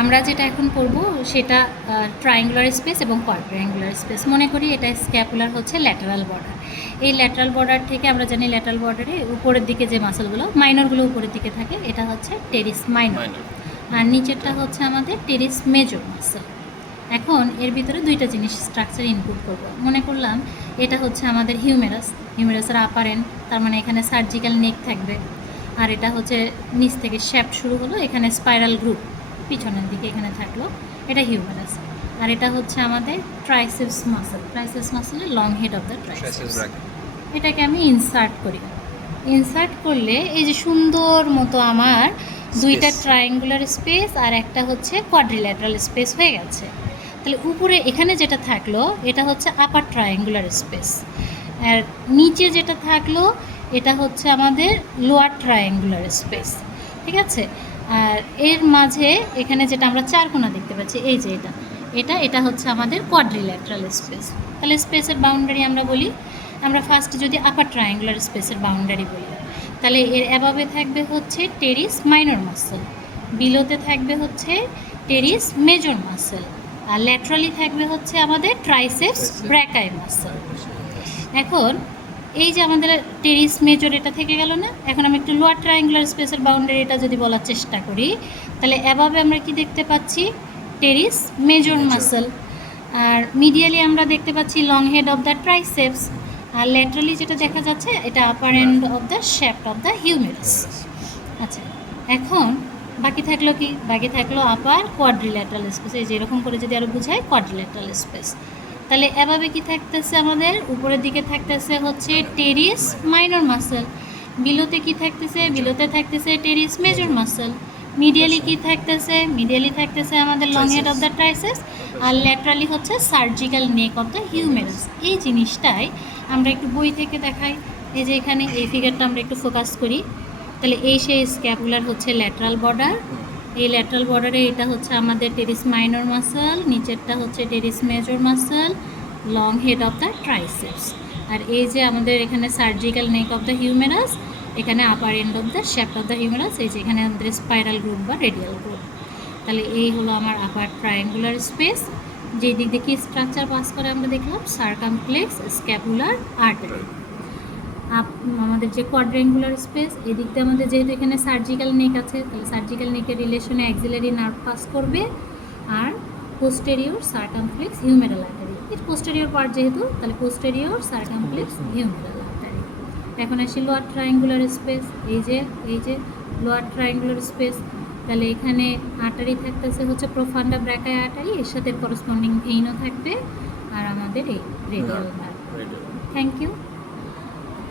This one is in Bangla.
আমরা যেটা এখন পড়ব সেটা ট্রায়াঙ্গুলার স্পেস এবং কোয়াড্রাঙ্গুলার স্পেস। মনে করি এটা স্ক্যাপুলার হচ্ছে ল্যাটারাল বর্ডার। এই ল্যাটারাল বর্ডার থেকে আমরা জানি ল্যাটারাল বর্ডারে উপরের দিকে যে মাসলগুলো মাইনরগুলো উপরের দিকে থাকে এটা হচ্ছে টেরিস মাইনর, আর নিচেরটা হচ্ছে আমাদের টেরিস মেজর মাসল। এখন এর ভিতরে দুইটা জিনিস স্ট্রাকচার ইনপুট করব। মনে করলাম এটা হচ্ছে আমাদের হিউমেরাসের আপার এন্ড, তার মানে এখানে সার্জিক্যাল নেক থাকবে, আর এটা হচ্ছে নিচ থেকে শ্যাফট শুরু হলো, এখানে স্পাইরাল গ্রুপ পিছনের দিকে এখানে থাকলো, এটা হিউমেরাস। আর এটা হচ্ছে আমাদের ট্রাইসেপস মাসলের long head of the triceps. এটাকে আমি ইনসার্ট করি। ইনসার্ট করলে এই যে সুন্দর মতো আমার দুইটা ট্রায়াঙ্গুলার স্পেস আর একটা হচ্ছে কোয়াড্রিল্যাটারাল স্পেস হয়ে গেছে। তাহলে উপরে এখানে যেটা থাকলো এটা হচ্ছে আপার ট্রায়াঙ্গুলার স্পেস, আর নিচে যেটা থাকলো এটা হচ্ছে আমাদের লোয়ার ট্রায়াঙ্গুলার স্পেস, ঠিক আছে। আর এর মাঝে এখানে যেটা আমরা চার কোণা দেখতে পাচ্ছি, এই যে এটা হচ্ছে আমাদের কোয়াড্রিল্যাটারাল স্পেস। তাহলে স্পেসের বাউন্ডারি আমরা বলি, আমরা ফার্স্ট যদি আপার ট্রায়াঙ্গুলার স্পেসের বাউন্ডারি বলি, তাহলে এর অ্যাবাবে থাকবে হচ্ছে টেরিস মাইনর মাসল, বিলোতে থাকবে হচ্ছে টেরিস মেজর মাসল, আর ল্যাটারালি থাকবে হচ্ছে আমাদের ট্রাইসেপস ব্র্যাকাই মাসল। এখন এই যে আমাদের টেরিস মেজর এটা থেকে গেল না, এখন আমি একটু লোয়ার ট্রায়াঙ্গুলার স্পেসের বাউন্ডারি এটা যদি বলার চেষ্টা করি, তাহলে এভাবে আমরা কি দেখতে পাচ্ছি টেরিস মেজর মাসল, আর মিডিয়ালি আমরা দেখতে পাচ্ছি long head of the triceps, আর ল্যাটারালি যেটা দেখা যাচ্ছে এটা upper end of the shaft of the humerus. আচ্ছা, এখন বাকি থাকলো কি? বাকি থাকলো আপার কোয়াড্রিল্যাটারাল স্পেস। এই যে এরকম করে যদি আরও বুঝাই কোয়াড্রিল্যাটারাল স্পেস, তাহলে এভাবে কি থাকতেছে আমাদের উপরের দিকে থাকতেছে হচ্ছে টেরিস মাইনর মাসল, বিলোতে কি থাকতেছে? বিলোতে থাকতেছে টেরিস মেজর মাসল, মিডিয়ালি কি থাকতেছে? মিডিয়ালি থাকতেছে আমাদের long head of the triceps, আর ল্যাটারালি হচ্ছে surgical neck of the humerus. এই জিনিসটাই আমরা একটু বই থেকে দেখাই। এই যে এখানে এই ফিগারটা আমরা একটু ফোকাস করি, তাহলে এই সেই স্ক্যাপুলার হচ্ছে ল্যাটারাল বর্ডার, এই ল্যাটারাল বর্ডারে এটা হচ্ছে আমাদের টেরিস মাইনর মাসল, নিচেরটা হচ্ছে teres major muscle, long head of the triceps, আর এই যে আমাদের এখানে surgical neck of the humerus, এখানে upper end of the shaft of the humerus, এই যে এখানে আমাদের স্পাইরাল গ্রুপ বা রেডিয়াল গ্রুপ। তাহলে এই হলো আমার আপার ট্রায়াঙ্গুলার স্পেস। যেই দিক দিয়ে কি স্ট্রাকচার পাস করে আমরা দেখলাম সার্কামফ্লেক্স স্ক্যাপুলার আর্টারি। আমাদের যে কোয়াড্রাঙ্গুলার স্পেস, এই দিকটা আমাদের যেহেতু এখানে সার্জিক্যাল নেক আছে, তাহলে সার্জিক্যাল নেকের রিলেশনে অ্যাক্সিলারি নার্ভ পাস করবে, আর পোস্টেরিয়র সার্কামফ্লেক্স হিউমেরাল আর্টারি, এর পোস্টেরিয়র পার্ট যেহেতু, তাহলে পোস্টেরিয়র সার্কামফ্লেক্স হিউমেরাল আর্টারি। এখন আসি লোয়ার ট্রায়াঙ্গুলার স্পেস। এই যে লোয়ার ট্রায়াঙ্গুলার স্পেস, তাহলে এখানে আর্টারি থাকতেছে হচ্ছে প্রোফান্ডা ব্র্যাকাই আর্টারি, এর সাথে করসপন্ডিং ভেইনও থাকবে, আর আমাদের এই রেডিয়াল নার্ভ। Thank you.